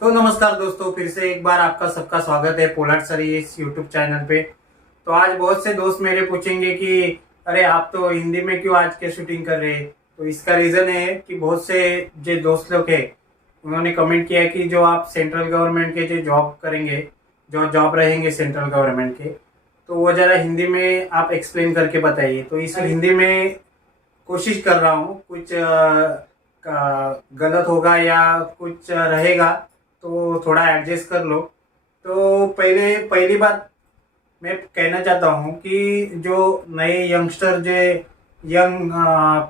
तो नमस्कार दोस्तों, फिर से एक बार आपका सबका स्वागत है पोलार्ड सर इस यूट्यूब चैनल पे। तो आज बहुत से दोस्त मेरे पूछेंगे कि अरे आप तो हिंदी में क्यों आज के शूटिंग कर रहे हैं। तो इसका रीज़न है कि बहुत से जो दोस्त लोग हैं उन्होंने कमेंट किया है कि जो आप सेंट्रल गवर्नमेंट के जो जॉब करेंगे, जो जॉब रहेंगे सेंट्रल गवर्नमेंट के, तो वो ज़रा हिंदी में आप एक्सप्लेन करके बताइए। तो इस हिंदी में कोशिश कर रहा हूँ, कुछ गलत होगा या कुछ रहेगा तो थोड़ा एडजस्ट कर लो। तो पहली बात मैं कहना चाहता हूँ कि जो नए यंगस्टर जो यंग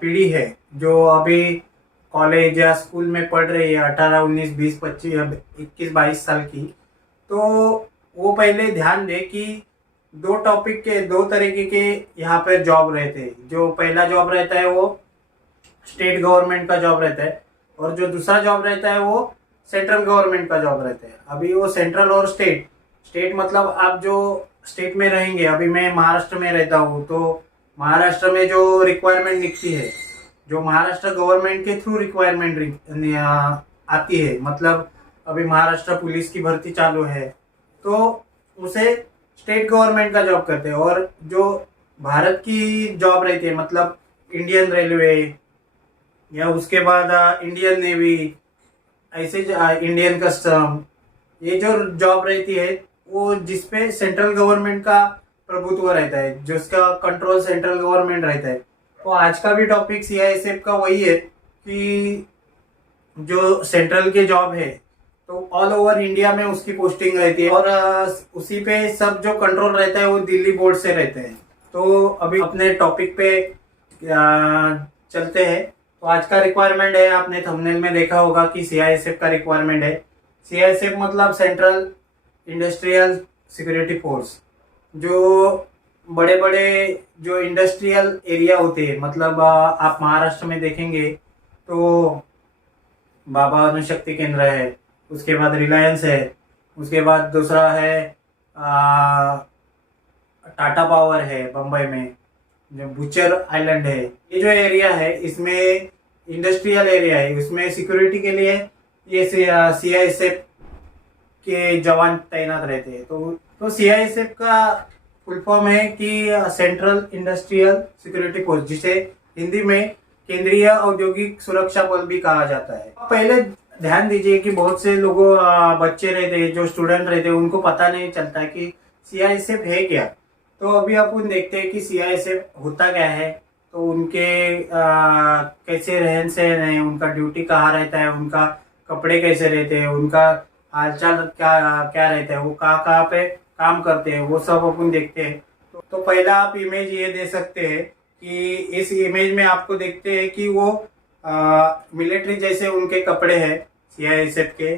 पीढ़ी है जो अभी कॉलेज या स्कूल में पढ़ रही है, 18 19 20 25 21 22 साल की, तो वो पहले ध्यान दे कि दो टॉपिक के दो तरीके के यहाँ पर जॉब रहते हैं। जो पहला जॉब रहता है वो स्टेट गवर्नमेंट का जॉब रहता है, और जो दूसरा जॉब रहता है वो सेंट्रल गवर्नमेंट का जॉब रहता है। अभी वो सेंट्रल और स्टेट, स्टेट मतलब आप जो स्टेट में रहेंगे, अभी मैं महाराष्ट्र में रहता हूँ, तो महाराष्ट्र में जो रिक्वायरमेंट निकलती है, जो महाराष्ट्र गवर्नमेंट के थ्रू रिक्वायरमेंट आती है, मतलब अभी महाराष्ट्र पुलिस की भर्ती चालू है, तो उसे स्टेट गवर्नमेंट का जॉब करते हैं। और जो भारत की जॉब रहती है, मतलब इंडियन रेलवे या उसके बाद इंडियन नेवी, ऐसे इंडियन कस्टम, ये जो जॉब रहती है वो जिसपे सेंट्रल गवर्नमेंट का प्रभुत्व रहता है, जिसका कंट्रोल सेंट्रल गवर्नमेंट रहता है। तो आज का भी टॉपिक सीआईएसएफ का वही है कि जो सेंट्रल के जॉब है तो ऑल ओवर इंडिया में उसकी पोस्टिंग रहती है, और उसी पे सब जो कंट्रोल रहता है वो दिल्ली बोर्ड से रहते हैं। तो अभी अपने टॉपिक पे चलते हैं। तो आज का रिक्वायरमेंट है, आपने थंबनेल में देखा होगा कि सीआईएसएफ का रिक्वायरमेंट है। सीआईएसएफ मतलब सेंट्रल इंडस्ट्रियल सिक्योरिटी फोर्स। जो बड़े बड़े जो इंडस्ट्रियल एरिया होते हैं, मतलब आप महाराष्ट्र में देखेंगे तो बाबा अणुशक्ति केंद्र है, उसके बाद रिलायंस है, उसके बाद दूसरा है टाटा पावर है बम्बई में, जो बुचर आइलैंड है। ये जो एरिया है इसमें इंडस्ट्रियल एरिया है, इसमें सिक्योरिटी के लिए ये सीआईएसएफ के जवान तैनात रहते हैं। तो सीआईएसएफ का फुल फॉर्म है कि सेंट्रल इंडस्ट्रियल सिक्योरिटी फोर्स, जिसे हिंदी में केंद्रीय औद्योगिक सुरक्षा बल भी कहा जाता है। पहले ध्यान दीजिए कि बहुत से लोगों बच्चे रहते हैं, जो स्टूडेंट रहते हैं, उनको पता नहीं चलता कि सीआईएसएफ है क्या। तो अभी अपन देखते हैं कि सीआईएसएफ होता क्या है, तो उनके कैसे रहन सहन है, उनका ड्यूटी कहाँ रहता है, उनका कपड़े कैसे रहते हैं, उनका हालचाल क्या क्या रहता है, वो कहाँ कहाँ पे काम करते हैं, वो सब अपन देखते हैं। तो पहला आप इमेज ये दे सकते हैं कि इस इमेज में आपको देखते हैं कि वो मिलिट्री जैसे उनके कपड़े हैं सीआईएसएफ के,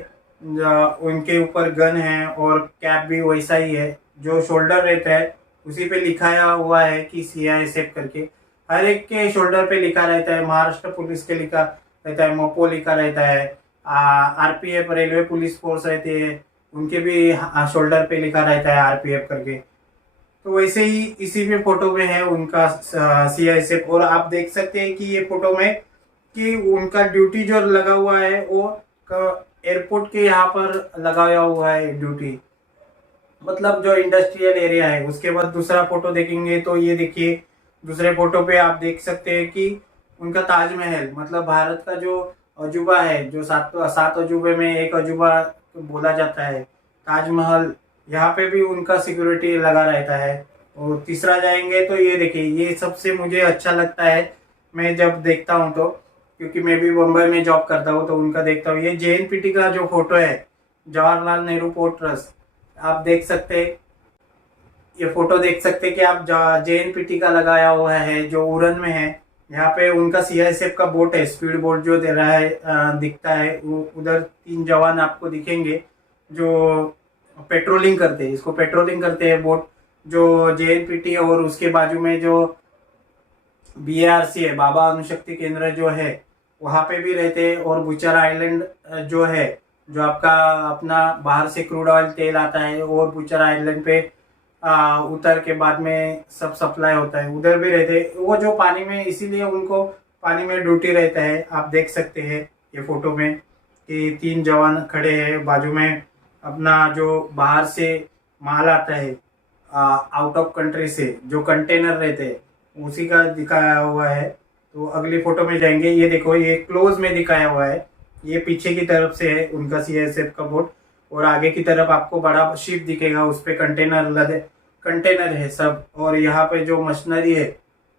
उनके ऊपर गन है और कैप भी वैसा ही है। जो शोल्डर रहता है उसी पे लिखाया हुआ है कि सीआईएसएफ करके। हर एक के शोल्डर पे लिखा रहता है, महाराष्ट्र पुलिस के लिखा रहता है, मोपो लिखा रहता है, आरपीएफ रेलवे पुलिस फोर्स रहती है, उनके भी शोल्डर पे लिखा रहता है आरपीएफ करके। तो वैसे ही इसी में फोटो में है उनका सीआईएसएफ। और आप देख सकते हैं कि ये फोटो में कि उनका ड्यूटी जो लगा हुआ है वो एयरपोर्ट के यहाँ पर लगाया हुआ है ड्यूटी, मतलब जो इंडस्ट्रियल एरिया है। उसके बाद दूसरा फोटो देखेंगे तो ये देखिए, दूसरे फोटो पे आप देख सकते हैं कि उनका ताजमहल, मतलब भारत का जो अजूबा है, जो सात अजूबे में एक अजूबा बोला जाता है ताजमहल, यहाँ पे भी उनका सिक्योरिटी लगा रहता है। और तीसरा जाएंगे तो ये देखिए, ये सबसे मुझे अच्छा लगता है मैं जब देखता हूँ तो, क्योंकि मैं भी मुंबई में जॉब करता हूँ तो उनका देखता हूँ। ये जेएनपीटी का जो फोटो है, जवाहरलाल नेहरू पोर्ट ट्रस्ट, आप देख सकते हैं, ये फोटो देख सकते हैं कि आप जेएनपीटी का लगाया हुआ है जो उड़न में है। यहाँ पे उनका सीआईएसएफ का बोट है, स्पीड बोट जो दे रहा है दिखता है। उधर 3 जवान आपको दिखेंगे जो पेट्रोलिंग करते हैं, इसको पेट्रोलिंग करते हैं बोट, जो जेएनपीटी है। और उसके बाजू में जो बीआरसी है, बाबा अणुशक्ति केंद्र जो है, वहाँ पे भी रहते हैं। और बुचर आइलैंड जो है, जो आपका अपना बाहर से क्रूड ऑयल तेल आता है, और बुचर आइलैंड पे उतर के बाद में सब सप्लाई होता है, उधर भी रहते हैं वो जो पानी में, इसीलिए उनको पानी में ड्यूटी रहता है। आप देख सकते हैं ये फोटो में कि 3 जवान खड़े हैं बाजू में। अपना जो बाहर से माल आता है आउट ऑफ कंट्री से, जो कंटेनर रहते हैं उसी का दिखाया हुआ है। तो अगली फोटो में जाएंगे। ये देखो, ये क्लोज में दिखाया हुआ है। ये पीछे की तरफ से है उनका सीआईएसएफ का बोट, और आगे की तरफ आपको बड़ा शिप दिखेगा, उस पे कंटेनर लदे, कंटेनर है सब। और यहाँ पे जो मशीनरी है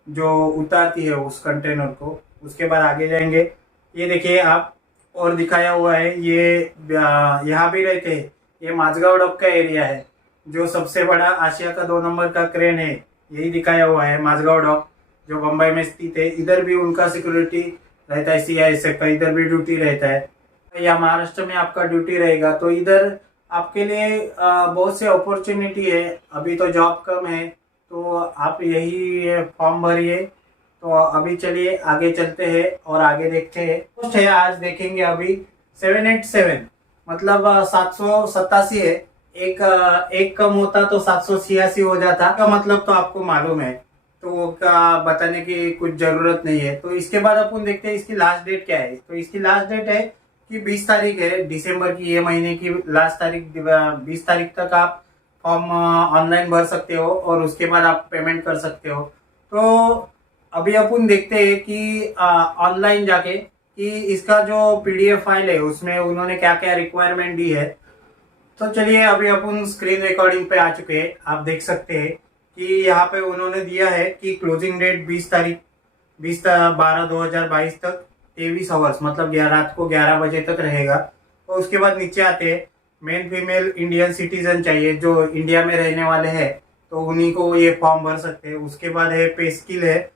जो उतारती है उस कंटेनर को। उसके बाद आगे जाएंगे, ये देखिए आप, और दिखाया हुआ है ये यहाँ भी रहते हैं। ये माझगांव डॉक का एरिया है, जो सबसे बड़ा आशिया का 2 नंबर का क्रेन है, यही दिखाया हुआ है माझगांव डॉक, जो बम्बई में स्थित है। इधर भी उनका सिक्योरिटी रहता है सीआईएसएफ का, इधर भी ड्यूटी रहता है। या महाराष्ट्र में आपका ड्यूटी रहेगा तो इधर आपके लिए बहुत से अपॉर्चुनिटी है। अभी तो जॉब कम है, तो आप यही फॉर्म भरिए। तो अभी चलिए आगे चलते हैं और आगे देखते हैं। पोस्ट है आज देखेंगे अभी 787, मतलब 787 है। एक कम होता तो 786 हो जाता का, मतलब तो आपको मालूम है, तो का बताने की कुछ जरूरत नहीं है। तो इसके बाद अपन देखते हैं इसकी लास्ट डेट क्या है। तो इसकी लास्ट डेट है कि 20 तारीख है दिसंबर की, ये महीने की लास्ट तारीख 20 तारीख तक आप फॉर्म ऑनलाइन भर सकते हो और उसके बाद आप पेमेंट कर सकते हो। तो अभी अपन देखते हैं कि ऑनलाइन जाके कि इसका जो पीडीएफ फाइल है उसमें उन्होंने क्या क्या रिक्वायरमेंट दी है। तो चलिए अभी अपन स्क्रीन रिकॉर्डिंग पे आ चुके हैं। आप देख सकते हैं कि यहाँ पे उन्होंने दिया है कि क्लोजिंग डेट 20 तारीख 20/12/2022 तक 23 आवर्स, मतलब रात को 11 बजे तक रहेगा। तो उसके बाद नीचे आते हैं, मेन फीमेल इंडियन सिटीजन चाहिए, जो इंडिया में रहने वाले हैं तो उन्हीं को ये फॉर्म भर सकते हैं। उसके बाद है पे स्किल है,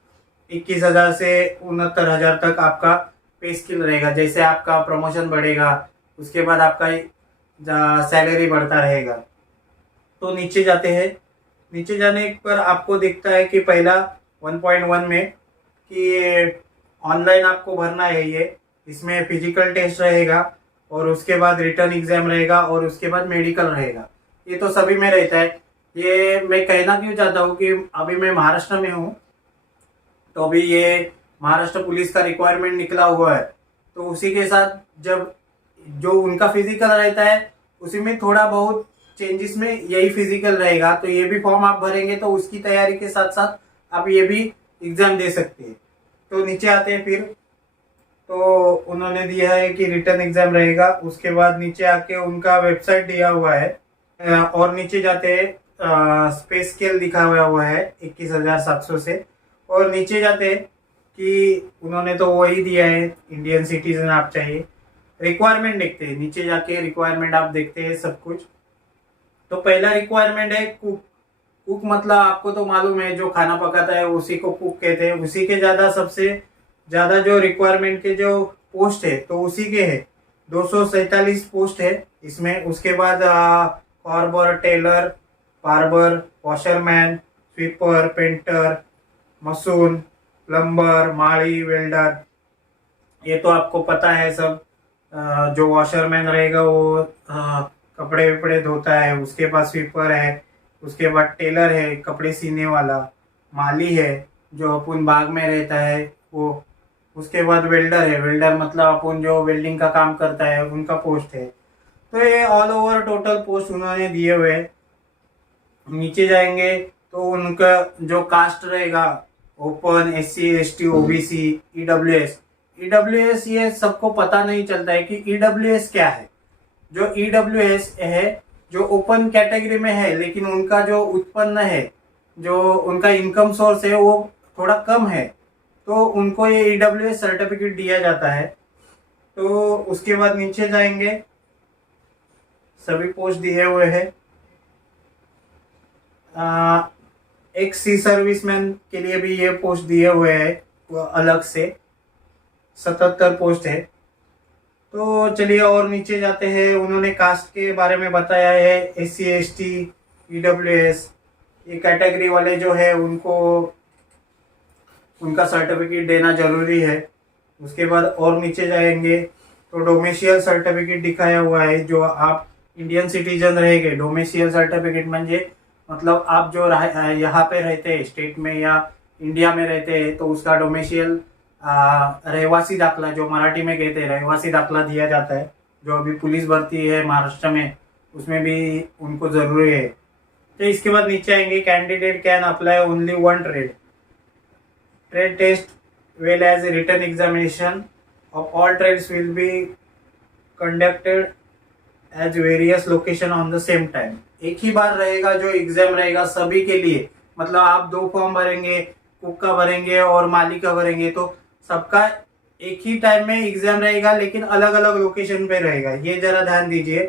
21,000 से 69,000 तक आपका पे स्किल रहेगा। जैसे आपका प्रमोशन बढ़ेगा उसके बाद आपका सैलरी बढ़ता रहेगा। तो नीचे जाते हैं, नीचे जाने पर आपको दिखता है कि पहला 1.1 में कि ऑनलाइन आपको भरना है ये। इसमें फिजिकल टेस्ट रहेगा और उसके बाद रिटर्न एग्जाम रहेगा और उसके बाद मेडिकल रहेगा। ये तो सभी में रहता है। ये मैं कहना क्यों चाहता हूँ कि अभी मैं महाराष्ट्र में हूँ, तो अभी ये महाराष्ट्र पुलिस का रिक्वायरमेंट निकला हुआ है। तो उसी के साथ जब जो उनका फिजिकल रहता है उसी में थोड़ा बहुत चेंजेस में यही फिजिकल रहेगा। तो ये भी फॉर्म आप भरेंगे तो उसकी तैयारी के साथ साथ आप ये भी एग्जाम दे सकते हैं। तो नीचे आते हैं फिर, तो उन्होंने दिया है कि रिटर्न एग्जाम रहेगा। उसके बाद नीचे आके उनका वेबसाइट दिया हुआ है और नीचे जाते हैं स्पेस स्केल दिखा हुआ है 21,700 से। और नीचे जाते हैं कि उन्होंने तो वही दिया है इंडियन सिटीजन आप चाहिए। रिक्वायरमेंट देखते हैं, नीचे जाके रिक्वायरमेंट आप देखते हैं सब कुछ। तो पहला रिक्वायरमेंट है कुक। कुक मतलब आपको तो मालूम है, जो खाना पकाता है उसी को कुक कहते हैं। उसी के सबसे ज्यादा जो रिक्वायरमेंट के जो पोस्ट है तो उसी के है 247 पोस्ट है इसमें। उसके बाद carver, tailor, barber, washerman, sweeper, painter, mason, plumber, माली, वेल्डर, ये तो आपको पता है सब। जो वॉशरमैन रहेगा वो कपड़े वपड़े धोता है। उसके बाद स्वीपर है, उसके बाद टेलर है कपड़े सीने वाला, माली है जो अपन बाग में रहता है वो। उसके बाद वेल्डर है, वेल्डर मतलब अपन जो वेल्डिंग का काम करता है उनका पोस्ट है। तो ये ऑल ओवर टोटल पोस्ट उन्होंने दिए हुए। नीचे जाएंगे तो उनका जो कास्ट रहेगा open, SC ST OBC, EWS ये सबको पता नहीं चलता है कि EWS क्या है। जो EWS है जो ओपन कैटेगरी में है, लेकिन उनका जो उत्पन्न है, जो उनका इनकम सोर्स है वो थोड़ा कम है, तो उनको ये EWS सर्टिफिकेट दिया जाता है। तो उसके बाद नीचे जाएंगे, सभी पोस्ट दिए हुए हैं। एक सी सर्विसमैन के लिए भी ये पोस्ट दिए हुए हैं अलग से, 77 पोस्ट है। तो चलिए और नीचे जाते हैं। उन्होंने कास्ट के बारे में बताया है, SC ST EWS ये कैटेगरी वाले जो है उनको उनका सर्टिफिकेट देना जरूरी है। उसके बाद और नीचे जाएंगे तो डोमेशियल सर्टिफिकेट दिखाया हुआ है। जो आप इंडियन सिटीजन रहेंगे, डोमेशियल सर्टिफिकेट मतलब आप जो यहाँ पे रहते हैं स्टेट में या इंडिया में रहते हैं तो उसका डोमेशियल रहवासी दाखला, जो मराठी में कहते हैं रहवासी दाखला दिया जाता है। जो अभी पुलिस भर्ती है महाराष्ट्र में, उसमें भी उनको ज़रूरी है। तो इसके बाद नीचे आएंगे, candidate can apply only one trade test well as written examination of all trades will be conducted as various location on the same time. एक ही बार रहेगा जो एग्जाम रहेगा सभी के लिए, मतलब आप 2 फॉर्म भरेंगे, कुक का भरेंगे और माली का भरेंगे, तो सबका एक ही टाइम में एग्जाम रहेगा, लेकिन अलग अलग लोकेशन पे रहेगा, ये जरा ध्यान दीजिए।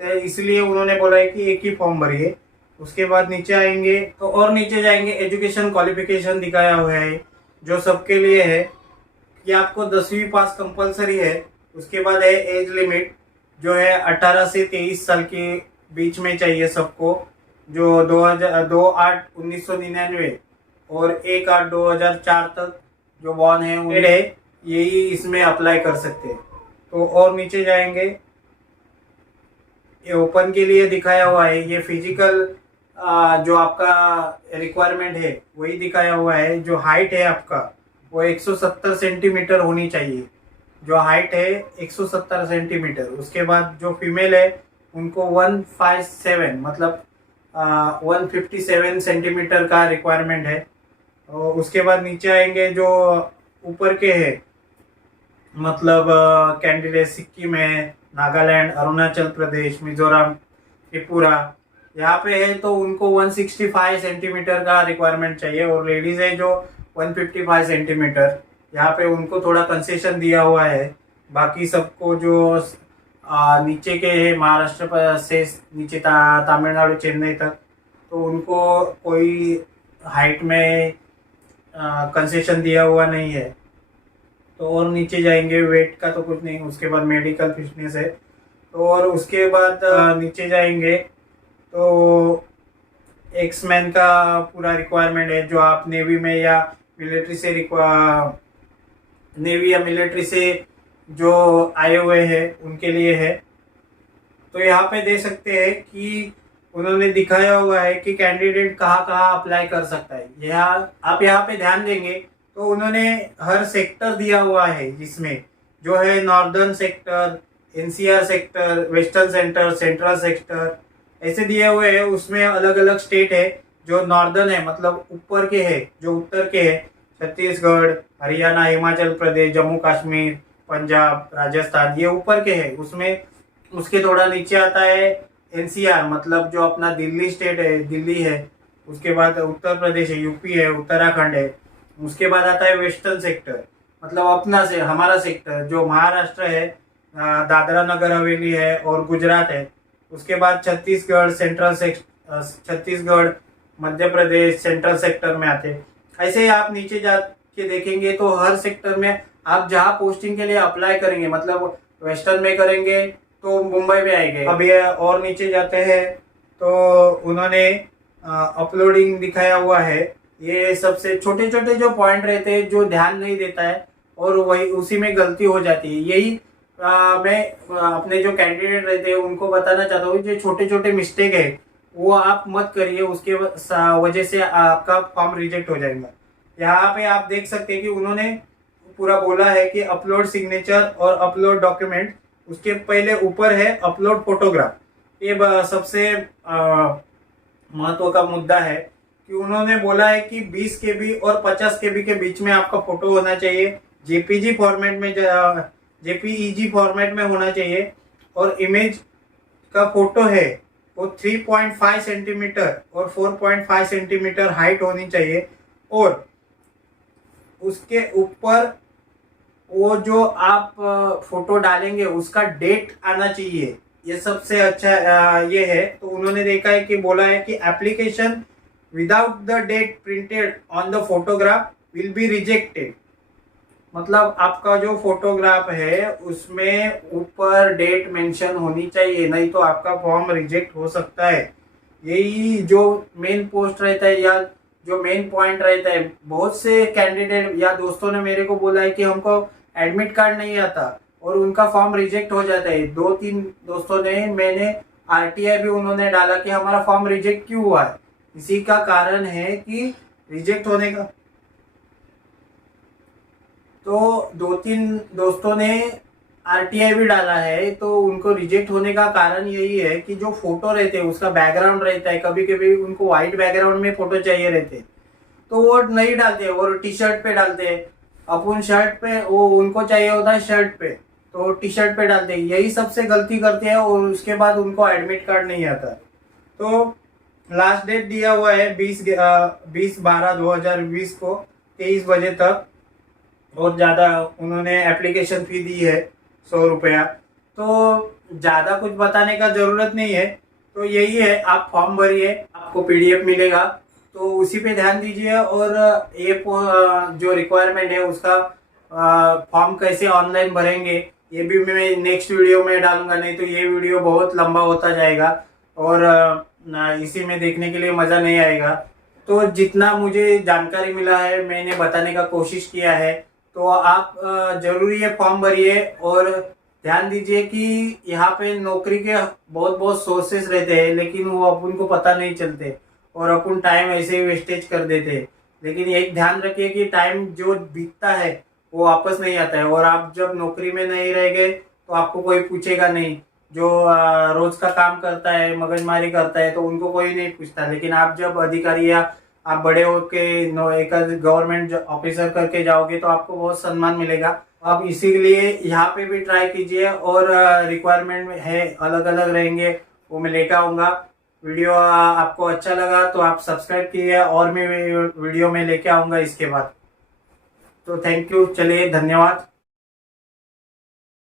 तो इसलिए उन्होंने बोला है कि एक ही फॉर्म भरिए। उसके बाद नीचे आएंगे तो और नीचे जाएंगे, एजुकेशन क्वालिफिकेशन दिखाया हुआ है जो सबके लिए है कि आपको 10वीं पास कंपलसरी है। उसके बाद है एज लिमिट जो है 18 से 23 साल के बीच में चाहिए सबको, जो 2/8/1999 और 1/8/2004 तक जो बॉर्न है उन्हें यही इसमें अप्लाई कर सकते हैं। तो और नीचे जाएंगे, ये ओपन के लिए दिखाया हुआ है, ये फिजिकल जो आपका रिक्वायरमेंट है वही दिखाया हुआ है। जो हाइट है आपका वो 170 सेंटीमीटर होनी चाहिए, जो हाइट है 170 सेंटीमीटर। उसके बाद जो फीमेल है उनको 157 मतलब 157 सेंटीमीटर का रिक्वायरमेंट है। और उसके बाद नीचे आएंगे, जो ऊपर के है मतलब कैंडिडेट सिक्किम है, नागालैंड, अरुणाचल प्रदेश, मिजोरम, त्रिपुरा, यहाँ पे है तो उनको 165 सेंटीमीटर का रिक्वायरमेंट चाहिए। और लेडीज है जो 155 सेंटीमीटर, यहाँ पे उनको थोड़ा कंसेशन दिया हुआ है। बाकी सबको जो नीचे के है महाराष्ट्र से नीचे तमिलनाडु चेन्नई तक, तो उनको कोई हाइट में कंसेशन दिया हुआ नहीं है। तो और नीचे जाएंगे, वेट का तो कुछ नहीं। उसके बाद मेडिकल फिटनेस है। तो और उसके बाद नीचे जाएंगे तो एक्समैन का पूरा रिक्वायरमेंट है, जो आप नेवी में या मिलिट्री से जो आए हुए हैं उनके लिए है। तो यहाँ पे दे सकते हैं कि उन्होंने दिखाया हुआ है कि कैंडिडेट कहाँ कहाँ अप्लाई कर सकता है। आप यहाँ पे ध्यान देंगे तो उन्होंने हर सेक्टर दिया हुआ है, जिसमें जो है northern sector, NCR sector, western centre, central sector ऐसे दिए हुए हैं। उसमें अलग अलग स्टेट है, जो नॉर्दर्न है मतलब ऊपर के है, जो उत्तर के है छत्तीसगढ़, हरियाणा, हिमाचल प्रदेश, जम्मू कश्मीर, पंजाब, राजस्थान, ये ऊपर के है। उसमें उसके थोड़ा नीचे आता है एनसीआर मतलब जो अपना दिल्ली स्टेट है, दिल्ली है। उसके बाद उत्तर प्रदेश है, यूपी है, उत्तराखंड है। उसके बाद आता है वेस्टर्न सेक्टर मतलब अपना से हमारा सेक्टर जो महाराष्ट्र है, दादरा नगर हवेली है और गुजरात है। उसके बाद छत्तीसगढ़, छत्तीसगढ़, मध्य प्रदेश सेंट्रल सेक्टर में आते। ऐसे ही आप नीचे जाके देखेंगे तो हर सेक्टर में आप जहाँ पोस्टिंग के लिए अप्लाई करेंगे, मतलब वेस्टर्न में करेंगे तो मुंबई में आएंगे। अब ये और नीचे जाते हैं तो उन्होंने अपलोडिंग दिखाया हुआ है। ये सबसे छोटे छोटे जो पॉइंट रहते हैं जो ध्यान नहीं देता है और वही उसी में गलती हो जाती है। यही मैं अपने जो कैंडिडेट रहते हैं उनको बताना चाहता हूँ, जो छोटे छोटे मिस्टेक है वो आप मत करिए, उसके वजह से आपका फॉर्म रिजेक्ट हो जाएगा। यहाँ पे आप देख सकते हैं कि उन्होंने पूरा बोला है कि अपलोड सिग्नेचर और अपलोड डॉक्यूमेंट, उसके पहले ऊपर है अपलोड फोटोग्राफ। ये सबसे महत्व का मुद्दा है कि उन्होंने बोला है कि 20 KB और 50 KB के बीच में आपका फोटो होना चाहिए, जेपीजी फॉर्मेट में, जेपीईजी फॉर्मेट में होना चाहिए। और इमेज का फोटो है वो 3.5 सेंटीमीटर और 4.5 सेंटीमीटर हाइट होनी चाहिए। और उसके ऊपर वो जो आप फोटो डालेंगे उसका डेट आना चाहिए, ये सबसे अच्छा ये है। तो उन्होंने देखा है कि बोला है कि application without the date printed on the photograph will be rejected. मतलब आपका जो फोटोग्राफ है उसमें ऊपर डेट मेंशन होनी चाहिए, नहीं तो आपका फॉर्म रिजेक्ट हो सकता है। यही जो मेन पोस्ट रहता है या जो मेन पॉइंट रहता है। बहुत से कैंडिडेट या दोस्तों ने मेरे को बोला है कि हमको एडमिट कार्ड नहीं आता और उनका फॉर्म रिजेक्ट हो जाता है। 2-3 दोस्तों ने, मैंने आरटीआई भी उन्होंने डाला कि हमारा फॉर्म रिजेक्ट क्यों हुआ है। इसी का कारण है कि रिजेक्ट होने का, तो 2-3 दोस्तों ने आरटीआई भी डाला है, तो उनको रिजेक्ट होने का कारण यही है कि जो फोटो रहते हैं उसका बैकग्राउंड रहता है, कभी कभी उनको व्हाइट बैकग्राउंड में फोटो चाहिए रहते, तो वो नहीं डालते और टी शर्ट पे डालते हैं। अपन शर्ट पे, वो उनको चाहिए होता है शर्ट पे, तो टी शर्ट पे डालते हैं। यही सबसे गलती करते हैं और उसके बाद उनको एडमिट कार्ड नहीं आता। तो लास्ट डेट दिया हुआ है 20/12/2020 को 23 बजे तक, और ज़्यादा उन्होंने एप्लीकेशन फी दी है 100 रुपया। तो ज़्यादा कुछ बताने का ज़रूरत नहीं है, तो यही है, आप फॉर्म भरिए, आपको पीडीएफ मिलेगा, तो उसी पे ध्यान दीजिए। और ये जो रिक्वायरमेंट है उसका फॉर्म कैसे ऑनलाइन भरेंगे ये भी मैं नेक्स्ट वीडियो में डालूंगा, नहीं तो ये वीडियो बहुत लंबा होता जाएगा और इसी में देखने के लिए मज़ा नहीं आएगा। तो जितना मुझे जानकारी मिला है मैंने बताने का कोशिश किया है। तो आप जरूरी है फॉर्म भरिए, और ध्यान दीजिए कि यहाँ पे नौकरी के बहुत बहुत सोर्सेस रहते हैं, लेकिन वो अपन को पता नहीं चलते और अपन टाइम ऐसे ही वेस्टेज कर देते हैं। लेकिन एक ध्यान रखिए कि टाइम जो बीतता है वो वापस नहीं आता है, और आप जब नौकरी में नहीं रहेंगे तो आपको कोई पूछेगा नहीं। जो रोज का काम करता है, मगजमारी करता है, तो उनको कोई नहीं पूछता। लेकिन आप जब अधिकारी या आप बड़े होके एक गवर्नमेंट ऑफिसर करके जाओगे तो आपको बहुत सम्मान मिलेगा। आप इसीलिए यहाँ पे भी ट्राई कीजिए, और रिक्वायरमेंट है अलग अलग रहेंगे, वो मैं लेकर आऊँगा। वीडियो आपको अच्छा लगा तो आप सब्सक्राइब कीजिए, और मैं वीडियो में लेके आऊँगा इसके बाद। तो थैंक यू, चलिए धन्यवाद।